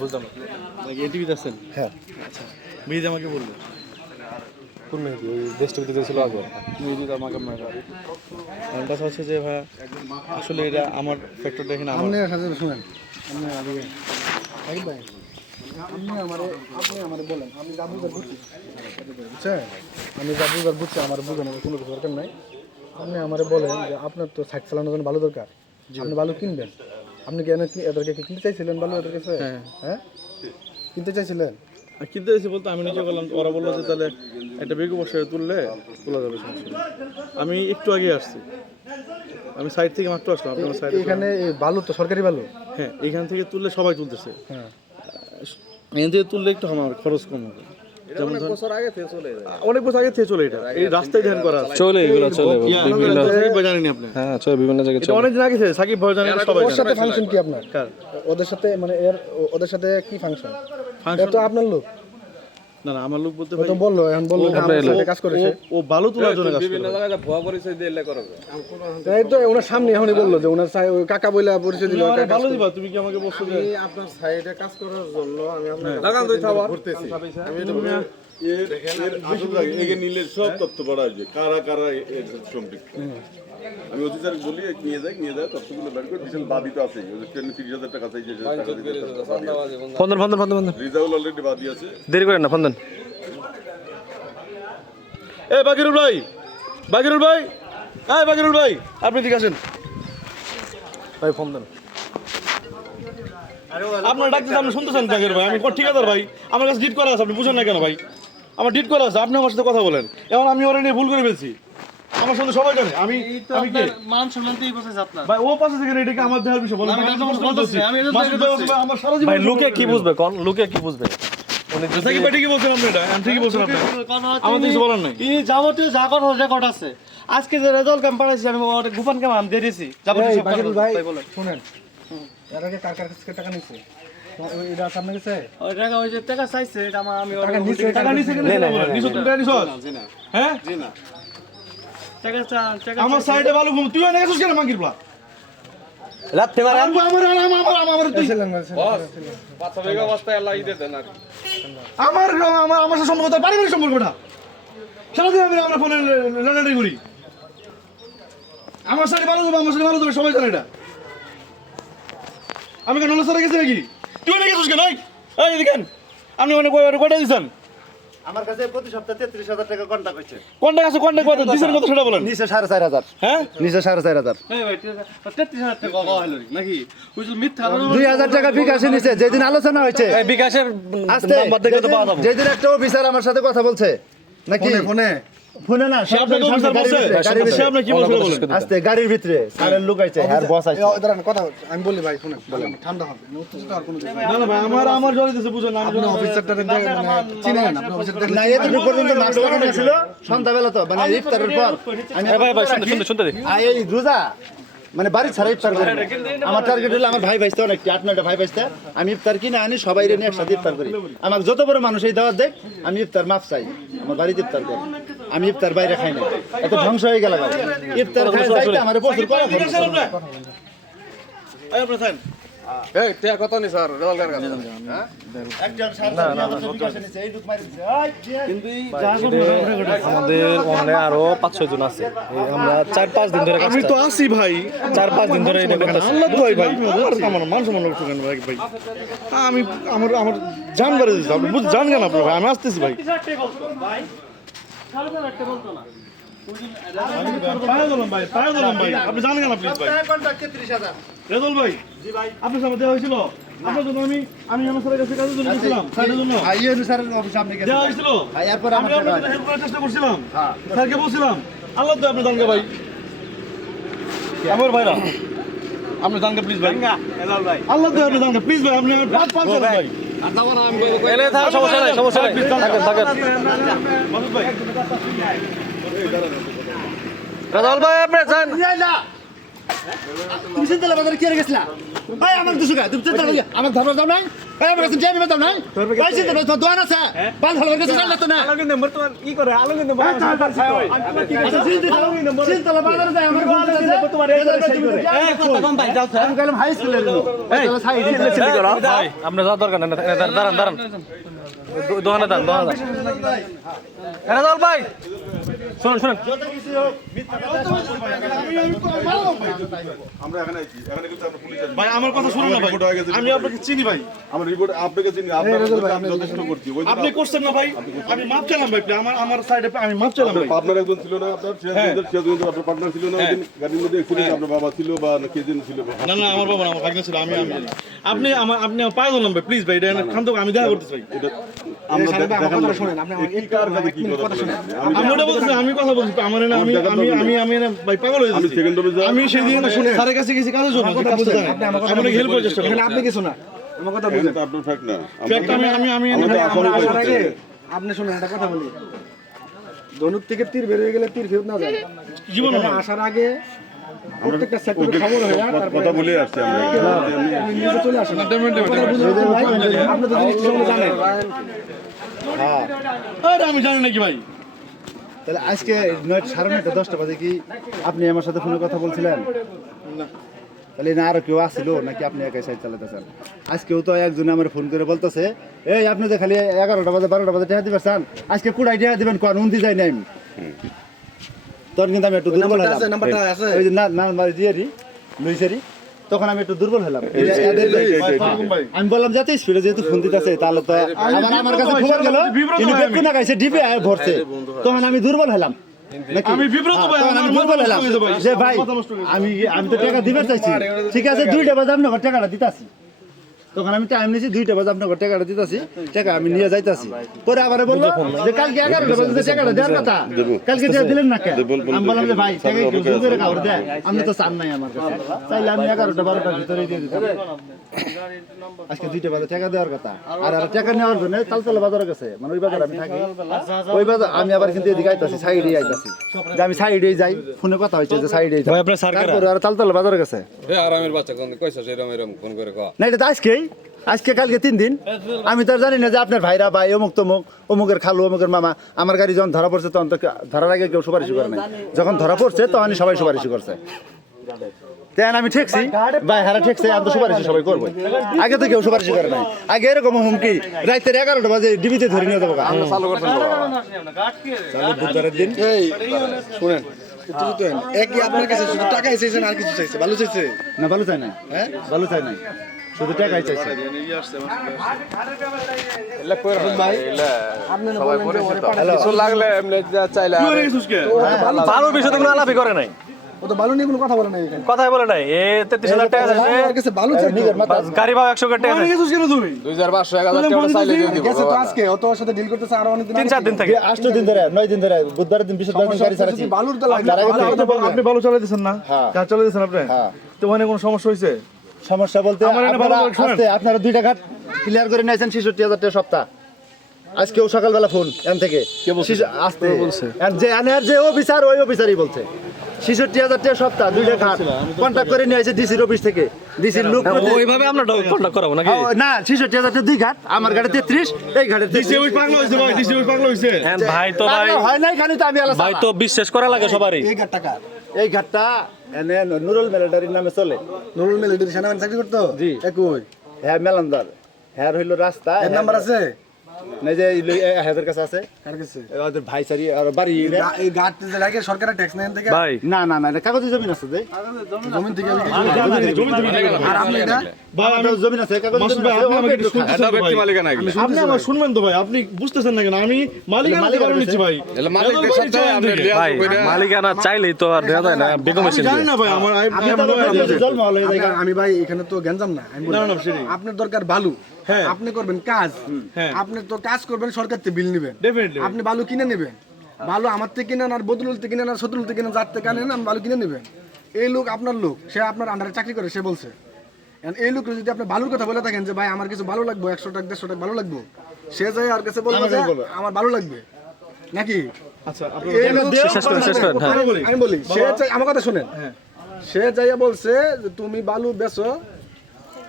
বুঝলাম নাকি এটিভিতে আছেন? হ্যাঁ। আচ্ছা, মেহেদি আমাকে বললো। কোন মেহেদি? ওই দেশ টিভিতে দিয়েছিল আগে। মেহেদি তো আমাকে কথা হচ্ছে যে ভাই আসলে এটা আমার ফ্যাক্টরটা এখানে আমার। আপনি সাথে শুনেন, আপনি আগে সাকিব ভাই, আপনি আমারে বলেন, আমি যা বুঝার বুঝছি, বুঝছেন? আমি যা বুঝার বুঝছি, আমার বোঝানোর কোনো কিছু দরকার নাই। আপনি আমারে বলেন যে আপনার তো সাইকেল চালানোর জন্য ভালো দরকার, আপনি ভালো কিনবেন। আপনি কি এদেরকে কিনতে চাইছিলেন ভালো? এদের কাছে হ্যাঁ কিনতে চাইছিলেন? আর কিনতে এসে বলতে আমি নিজে বললাম, ওরা বললো যে তাহলে একটা বেগু বসে তোলা যাবে, সমস্যা নেই। আমি একটু আগে আসছি, আমি সাইড থেকে মাত্র আসলাম। আপনার সাইড এখানে বালু তো সরকারি বালু। হ্যাঁ, এখান থেকে তুললে সবাই তুলতেছে। হ্যাঁ, এখান থেকে তুললে একটু আমার খরচ কম হবে। অনেক বছর আগে থেকে চলে এটা, এই রাস্তায় ধ্যান করা আছে। চলে এগুলো চলে বিভিন্ন জানেনি আপনি? হ্যাঁ চলে বিভিন্ন জায়গায় এটা অনেক দিন আগে থেকে সাকিব ভাই জানেন, সবাই ওর সাথে জানে। ফাংশন কি আপনার? কার? ওদের সাথে মানে ওদের সাথে কি ফাংশন? ফাংশন তো আপনার লোক না না, আমার লোক বলতে ও ভাই তো বললো, এখন বললো যে আমার সাথে কাজ করেছে। ও ভালো তোলার জন্য কাজ বিভিন্ন করে। জায়গায় ভুয়া পরিচয় দিয়ে এলে করবে। এই তো ওনার সামনে এখনই বললো যে ওনার ওই কাকা বইলা পরিচয় দিল। তুমি আমারে ভালো দিবা, তুমি কি আমাকে বলছো যে আপনার সাইডে কাজ করার জন্য আমি আপনার লাগান দুই খাবার ঘুরতেছি। আমি এটা নিলে সব তথ্য পড়া হয় যে কারা কারা এর সাথে সম্পৃক্ত। আমি অফিসার বলি নিয়ে যায় তথ্যগুলো বের করে বিশাল বাদী তো আছে, 30,000 টাকা চাইছে, ফোন রিজাউল অলরেডি বাদী আছে। দেরি করেন না, ফোন দেন। এই বাকিরুল ভাই, বাকিরুল ভাই, এই বাকিরুল ভাই, আপনি ঠিক আছেন? ভাই ফোন দেন। আপনার ডাকতে আপনি শুনতেছেন বাকিরুল ভাই? আমি ঠিকাদার ভাই, আমার কাছে ডিট করা আছে, আপনি বুঝেন না কেন ভাই? আমার ডিট করা আছে, আপনি আমার সাথে কথা বলেন। এখন আমি ওরা নিয়ে ভুল করে ফেলছি, আমার সাথে সবাই জানে। আমি কে? মান সম্মান তো এই বসেছে আপনার। ভাই ও পাশে থেকে এটাকে আমার দেহার বিষয় বলেন। আমার সারা জীবন ভাই লোকে কি বুঝবে কোন? লোকে কি বুঝবে? সাকিব ভাই ঠিকই বলছেন আপনি, এটা আমি ঠিকই বলছেন আপনি। আমার কিছু বলার নাই। এই যাবতীয় যা কথা রেকর্ড আছে, আজকে যে রেজাল্ট ক্যাম্প পাঠাইছি আমি ওর গোপন ক্যাম্প আমি দিয়ে দিয়েছি। যাবতীয় সব বাকিরুল ভাই ভাই বলেন। শুনেন, এর আগে কার কার কাছে টাকা নিছে? এটা সামনে গেছে ওই টাকা ওই যে টাকা চাইছে এটা আমি টাকা নিছে, টাকা নিছে কেন সেটা বলেন। নিছো তুমি টাকা নিছো? হ্যাঁ? টাকা আমার সাইডে ভালো ঘুম, তুই এনে গেছিস কেন মাঙ্কির প্লা? লাথি মারেন। আমার তুই আমার সাথে সম্পর্ক, তার পারিবারিক সম্পর্কটা সারাদিন আমরা ফোনে লেনাটি করি। আমার সাথে ভালো দেবো, আমার সাথে ভালো দেবে, সবাই জানে এটা। আমি কেন সারা গেছি নাকি? তুই এনে গেছিস কেন? এই দেখেন আপনি অনেক কয়টা দিচ্ছেন? আমার কাছে প্রতি সপ্তাহে 33,000 টাকা কন্টাক্ট হচ্ছে। কোনটা আছে কোনটা কত দিচ্ছেন, কত সেটা বলেন। নিচে 4,500। হ্যাঁ, নিচে 4,500। এই ভাই 33,000 টাকা কওয়া হলো নাকি? ওই যে মিথ্যা 2,000 টাকা বিকাশে নিচে যেদিন আলোচনা হয়েছে এই বিকাশের আজকে নাম্বার দেখে তো পাওয়া যাবে। যেদিন একটা অফিসার আমার সাথে কথা বলছে নাকি ফোনে ফোনে না সে আপনাকে অফিসার বলছে, সে আপনি কি বলছে বলেন। আজকে গাড়ির ভিতরে স্যারের লোক আইছে, হ্যার বস আইছে। দাঁড়ান কথা আমি বলি ভাই, শুনেন ঠান্ডা হবে, উত্তেজিত হওয়ার কোনো কিছু নেই। না না ভাই, আমার জড়িত আছে, বুঝুন না। আপনি অফিসারটা চিনেন? আপনি অফিসার না এতটুকু পর্যন্ত মাস্ক লাগানো ছিল সন্ধ্যাবেলা, তো মানে ইফতারের পর আমি ভাই ভাই শুনতে দে। এই রোজা মানে বাড়ি ছাড়া ইফতার করি না। আমার টার্গেট হলো আমার ভাই ভাইস্তে অনেক 8-9টা ভাই ভাইস্তে আমি ইফতার কিনে আনি, সবাই নিয়ে একসাথে ইফতার করি। আমার যত বড় মানুষ এই দাওয়াত দেখ, আমি ইফতার মাপ চাই, আমার বাড়িতে ইফতার করি। আমি ইফতার বাইরে খাই না, এত ধ্বংস হয়ে গেল ভাই। ইফতার খাই যাইতে আমার প্রচুর করা এই আপনি থাকেন। এই টিয়া কত নি স্যার রেজাল্ট কার কাছে? আমাদের ওখানে আরো 5-6 জন আছে। এই আমরা 4-5 দিন ধরে আমি তো আছি ভাই, 4-5 দিন ধরে এটা করতেছি। আল্লাহ তো ভাই ভাই, আমার মান সম্মান নষ্ট কেন ভাই? ভাই আমি আমার জান বাড়ি দিচ্ছি, আপনি বুঝ জান কেন আপনার ভাই? আমি আসতেছি ভাই। ভাই 4,500 বলতো না। পায়ে দিলাম ভাই, পায়ে দিলাম ভাই, আপনি জান কেন প্লিজ ভাই? রেজাল ভাই, আপনার সাথে দেওয়া হয়েছিল আপনার জন্য, আমি আমার স্যারের কাছে কাজের জন্য গেছিলাম, স্যারের জন্য দেওয়া হয়েছিল। আমি আপনাদের হেল্প করার চেষ্টা করছিলাম, স্যারকে বলছিলাম। আল্লাহ তো আপনি জানকে ভাই, আমার ভাইরা আপনি জানকে প্লিজ ভাই, আল্লাহ তো আপনি জানকে প্লিজ ভাই, আপনি আমার 5 ভাই। এলে থাক, সমস্যা নাই থাকেন। মাসুদ ভাই, রাজাল ভাই আপনি যান। তুমি চিন্তালা বাজারে কি গেছিলা ভাই আমার দুশো গায়ে তুমি চিন্তা আমার ধরবার দাও নাই ভাই আমার কাছে জ্যামি দাও নাই ভাই চিন্তা তোমার দোয়ান আছে বাল ভালো গেছে জানলা তো না আলোকে নম্বর তোমার কি করে আলোকে নম্বর চিন্তালা বাজারে যায় আমার ফোন আছে তোমার এই কথা কম ভাই যাও আমি গেলাম হাই স্কুলে ভাই আপনি যাওয়ার দরকার নেই দাঁড়ান দাঁড়ান দোকানে দাঁড়ান রেজাউল ভাই শুনুন শুনুন আমরা এখানে আছি এখানে কিন্তু আমরা পুলিশ আছি ভাই আমার কথা শুনুন না ভাই রিপোর্ট হয়ে গেছে আমি আপনাকে চিনি ভাই আমার রিপোর্ট আপনাকে চিনি আপনার আমি যথেষ্ট করছি ওই আপনি করছেন না ভাই আমি মাপ চাইলাম ভাই আমার সাইডে আমি মাপ চাইলাম ভাই আপনার একজন ছিল না আপনার সিরাজগঞ্জের আপনার পার্টনার ছিল না ওইদিন গাড়ির মধ্যে অ্যাক্সিডেন্ট আপনার বাবা ছিল বা কে যেন ছিল না না আমার বাবা না, আমার ভাগ্নে ছিল আমি আপনি আপনি পায়ে ধরলাম ভাই প্লিজ ভাই এটা খান তো আমি দেখা করতেছি ভাই এটা আমরা দেখেন শোনেন আপনি আমার কি কার কাছে কি কথা শুনেন আমি ওটা বলছি আমি কথা বলছি আমার না আমি আমি আমি আমি না ভাই পাগল হয়ে আমি যাচ্ছি সেকেন্ড হবে আমি সেদিন স্যারের কাছে গেছি কাজের জন্য যে কাজটা জানেন আমি হেল্প করার চেষ্টা করি এখানে আপনি কিছু না আমার কথা বুঝেন আপনার ফ্যাক্ট না ফ্যাক্ট আমি আমি আমি আসার আগে আপনি শুনুন একটা কথা বলি ধনুক থেকে তীর বের হয়ে গেলে তীর ফেরত না যায় জীবন এখানে আসার আগে প্রত্যেকটা সেক্টরে খবর হয়ে কথা বলে আসছে আমরা আপনি নিজে চলে আসেন কথা বুঝেন ভাই আপনি তো জিনিসটা সম্বন্ধে জানেন আরে আমি জানি নাকি ভাই তাহলে আজকে 9:30 10টা বাজে কি আপনি আমার সাথে ফোনে কথা বলছিলেন তাহলে না আরো কেউ আসছিল নাকি আপনি একাই সাইড চালাতেছেন আজকেও তো একজনে আমার ফোন করে বলতেছে এই আপনি যে খালি 11টা বাজে 12টা বাজে টাকা দিবেন আজকে কুড়াই টাকা দিবেন কোন উন্দি যায় নাই আমি তখন কিন্তু আমি একটু দুর্বল হলাম ওই যে না নাম্বার দিয়ে লুইসারি তখন আমি একটু দুর্বল হলাম আমি বললাম যাতে স্পিডে যেহেতু ফোন দিতেছে তাহলে তো আমার কাছে খবর গেল কিন্তু বেতন না গাইছে ডিপে ভরছে তখন আমি দুর্বল হলাম আমি বিব্রত ভাই তখন আমি দুর্বল হলাম যে ভাই আমি তো টাকা দিবার চাইছি ঠিক আছে 2টা বাজে আপনার টাকাটা দিতাছি তখন আমি টাইম নিয়েছি 2টা বাজে আপনার টাকাটা দিতাছি টাকা আমি নিয়ে যাইতাছি পরে আবার বললো যে কালকে 11টা বাজে টাকাটা দেওয়ার কথা কালকে দিয়ে দিলেন না কেন আমি বললাম যে ভাই টাকা একটু জোর করে খাবার দেয় আপনি তো চান নাই আমার কাছে চাইলে আমি 11টা 12টার ভিতরে দিয়ে দিতাম আজকে 2টা বাজে টাকা দেওয়ার কথা আর টাকা নেওয়ার জন্য তালতলা বাজারের কাছে মানে ওই বাজার আমি থাকি ওই বাজার আমি আবার কিন্তু এদিকে আইতাছি সাইডে আইতাছি যে আমি সাইডে যাই ফোনে কথা হয়েছে যে সাইডে যাই আপনার সরকার তারপরে আর তালতলা বাজারের কাছে আরামের বাচ্চা কোন কইছস এরম এরম ফোন করে কও না এটা তো আজকে কালকে 3 দিন আমি তো আর জানি না যে আপনার ভাইরা ভাই অমুক তমুক অমুকের খালু অমুকের মামা আমার গাড়ি যখন ধরা পড়ছে তখন তো ধরার আগে কেউ সুপারিশ করে নাই যখন ধরা পড়ছে তখনই সবাই সুপারিশ করছে তেন আমি ঠেকছি ভাই হারা ঠেকছে আমি তো সুপারিশ সবাই করবো আগে তো কেউ সুপারিশ করে নাই আগে এরকম হুমকি রাতের 11টা বাজে ডিবিতে ধরে নিয়ে যাবো চালু করছেন বুধবারের দিন শুনেন একই আপনার কাছে শুধু টাকা চাইছেন আর কিছু চাইছে ভালো চাইছে না ভালো চাই নাই হ্যাঁ ভালো চাই নাই শুধু টাকাই চাইছে এলা কই ভাই সবাই পরিচিত কিছু লাগলে এমনি চাইলে তুই হয়ে গেছিস কে ভালো বিষয় তো আলাপই করে নাই ও তো ভালো নিয়ে কোনো কথা বলে নাই এখানে কথাই বলে নাই এ 33,000 টাকা আমার আছে কাছে ভালো চাইছে গাড়ি ভাড়া 100 টাকা হয়ে গেছিস কেন তুই 2500 1000 টাকা চাইলে দিয়ে দিব গেছে তো আজকে ও তোর সাথে ডিল করতেছে আর অনেক দিন 3-4 দিন থেকে 8 দিন ধরে 9 দিন ধরে বুধবারের দিন বিশেষ দিন গাড়ি ছাড়াচ্ছি ভালোর তো লাগে আপনি ভালো চালাইতেছেন না হ্যাঁ। কাজ চালাইতেছেন আপনি হ্যাঁ। তো মানে কোনো সমস্যা হইছে সমস্যা বলতে আমার এটা ভালো করে শোনেন। আপনারা 2টা ঘাট ক্লিয়ার করে নিয়েছেন 66,000 টাকা সপ্তাহ আজকেও সকালবেলা ফোন এন থেকে আসতে যে আনার যে অফিসার ওই অফিসারই বলছে 66,000 টাকা সপ্তাহ 2টা ঘাট কন্ট্যাক্ট করে নিয়েছে ডিসির অফিস থেকে ডিসির লোক ওইভাবে আমরা কন্টাক্ট করাবো নাকি না 66,000 টাকা 2 ঘাট আমার ঘাটে 33 এই ঘাটে ডিসি ওই পাগলা হইছে ভাই ডিসি ওই পাগলা হইছে হ্যাঁ, ভাই তো ভাই হয় নাই খালি তো আমি আলাদা ভাই তো বিশ্বাস করা লাগে সবারই এই টাকা এই ঘাটটা এনে নুরুল মিলিটারির নামে চলে নুরুল মিলিটারি সেনাবাহিনী চাকরি করতো জি। একই হ্যাঁ মেলান্দার হ্যাঁ হইলো রাস্তা এর নাম্বার আছে না যে হাজার কাছে আছে কার কাছে ওদের ভাই সারি আর বাড়ি এই গাট যে লাগে সরকারের ট্যাক্স নেন থেকে ভাই না না না এটা কাগজে জমিন আছে যে জমিন থেকে জমি থেকে আর আপনি এটা ভাই আমি জমিন আছে কাগজে মাসুদ জমিন ভাই আছে, আপনি আমাকে একটু একটু শুনতেছেন এটা তো ব্যক্তি ভাই? মালিকানা এগুলো আপনি আমার শুনবেন তো ভাই আপনি বুঝতেছেন না কেন আমি মালিকানা থেকে করে নিচ্ছি ভাই এলা মালিকদের সাথে আপনি ভাই মালিকানা চাইলেই তো আর দেওয়া যায় না বেগম আমি জানি না ভাই আমার জন্ম হলো এই জায়গায়। আমি ভাই এখানে তো গেঞ্জাম না আমি বলি, না, না, সেটাই। আপনার দরকার বালু হ্যাঁ। আপনি করবেন কাজ হ্যাঁ। আপনি তো কাজ করবেন সরকার থেকে বিল নেবেন Definitely. আপনি বালু কিনে নেবেন বালু আমার থেকে কিনেন আর বদলুল থেকে কিনেন আর শত্রুল থেকে কিনেন যার থেকে আনেন আমি বালু কিনে নেবেন এই লোক আপনার লোক সে আপনার আন্ডারে চাকরি করে সে বলছে এখন এই লোক যদি আপনি বালুর কথা বলে থাকেন যে ভাই আমার কিছু ভালো লাগবে 100 টাকা 150 টাকা ভালো লাগবে সে যায় আর কাছে বলবে যে আমার ভালো লাগবে নাকি আচ্ছা এই লোক- শেষ করেন, শেষ করেন, হ্যাঁ। আমি বলি সে চাই আমার কথা শুনেন সে যাইয়া বলছে যে তুমি বালু বেচো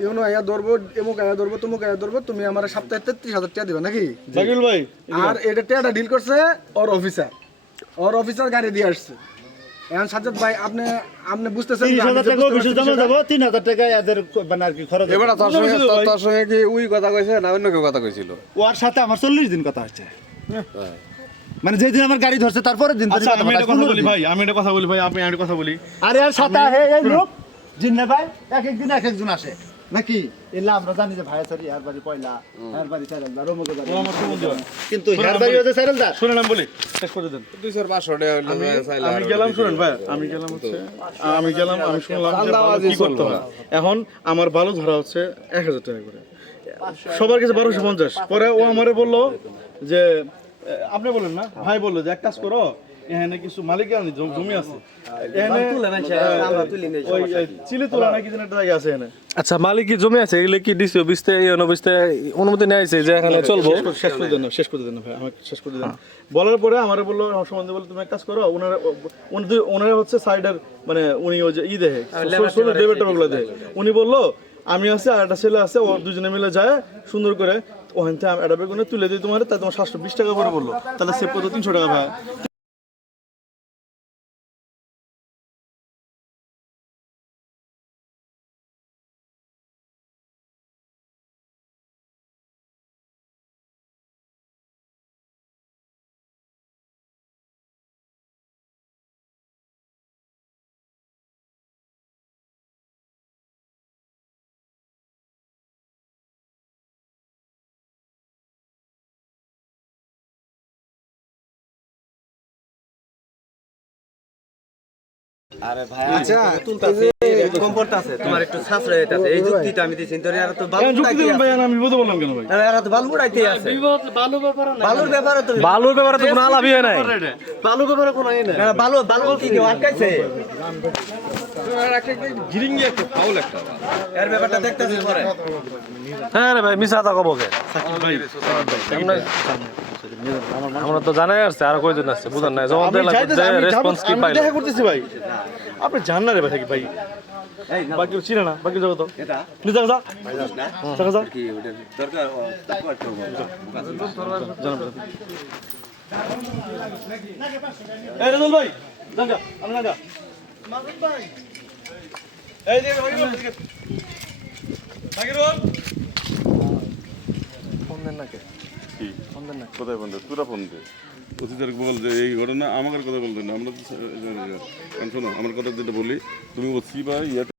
ইউনো আয়া ধরবো এমুক আয়া ধরবো তুমুক আয়া ধরবো তুমি আমার সপ্তাহে 33,000 টাকা দিবা নাকি জাকির ভাই আর এটা টাকাটা ডিল করছে ওর অফিসার গাড়ি দিয়ে আসছে এখন সাজ্জাদ ভাই আপনি আপনি বুঝতেছেন যে আমি 30,000 টাকা অফিসে জমা দেবো 3,000 টাকা এদের মানে আর কি খরচ হবে। এবার তোর সঙ্গে কি ওই কথা কইছে না অন্য কেউ কথা কইছিল? ওর সাথে আমার 40 দিন কথা হচ্ছে মানে যেদিন আমার গাড়ি ধরছে তারপরের দিন আচ্ছা আমি একটা কথা বলি ভাই আপনি একটা কথা বলি আরে আর সাথে এই লোক জিন্না ভাই এক একদিন এক একজন আসে নাকি এলা আমরা জানি যে ভাই সারি আর বাড়ি পয়লা আর বাড়ি চাইলাম রমকে বাড়ি ও আমার সম্বন্ধে হয়। কিন্তু হেয়ার বাড়ি হতে চাইলাম দা শুনেন আমি বলি শেষ করে দেন 200-500 টাকা হইলো চাইলে আমি গেলাম শুনেন ভাই আমি শুনলাম যে ভালো কি করতে হয় এখন আমার ভালো ধরা হচ্ছে 1,000 টাকা করে সবার কাছে 1250 পরে ও আমারে বললো যে আপনি বলেন না ভাই বললো যে এক কাজ করো এখানে কিছু মালিকানি জমি আছে ওই চিলি তোলা নাকি যেন একটা জায়গা আছে এখানে আচ্ছা মালিক কি জমি আছে এগুলো কি ডিসি অফিসতে অফিসতে অনুমতি নেওয়া যে এখানে চলবো শেষ করে দেন ভাই আমাকে শেষ করে দেন বলার পরে আমারে বললো আমার সম্বন্ধে বললো তুমি এক কাজ করো ওনারা হচ্ছে সাইডার মানে উনি ওই যে দেখে লেবারটা দেখে উনি বললো আমি আছে আর একটা ছেলে আছে ও দুজনে মিলে যায় সুন্দর করে ওখান থেকে একটা বেগুনে তুলে দিই তোমার তাই তোমার 720 টাকা করে বললো তাহলে সেভ করতো 300 টাকা ভাই আচ্ছা কমফোর্ট আছে তোমার একটু সাশ্রয় হইতাছে এই যুক্তিটা আমি দিছি তোর আর তো যুক্তি দিবেন ভাই আমি বুঝতে বললাম কেন ভাই আর তো বালু উড়াইতেই আছে বালুর ব্যাপারে তো বালুর ব্যাপারে তো কোনো আলাপই হয় নাই বালুর ব্যাপারে কোনো ইয়ে নাই বালু কি কেউ আটকাইছে গিরিঙ্গি একটা ফাউল একটা এর ব্যাপারটা দেখতেছি পরে হ্যাঁ রে ভাই মিছা কথা কব কে আমরা তো জানাই আসছে আর কয়জন আসছে বুঝান নাই জবাব দেলা করতে রেসপন্স কি আমি পাইলো দেখা করতেছি ভাই আপনি জান না রে ভাই ভাই বাকি চিনে না বাকি যাও তো নিয়ে যাও যা কি ওটা দরকার এই রেজল ভাই জাঙ্গা আমি না যা মাসুদ ভাই এই যে বাকি রোল কোথায় ফোন দে তোরা ফোন দে অফিসার বল যে এই ঘটনা আমার কথা বলতেন না আমরা তো শোনো আমার কথা যেটা বলি তুমি ওসি বা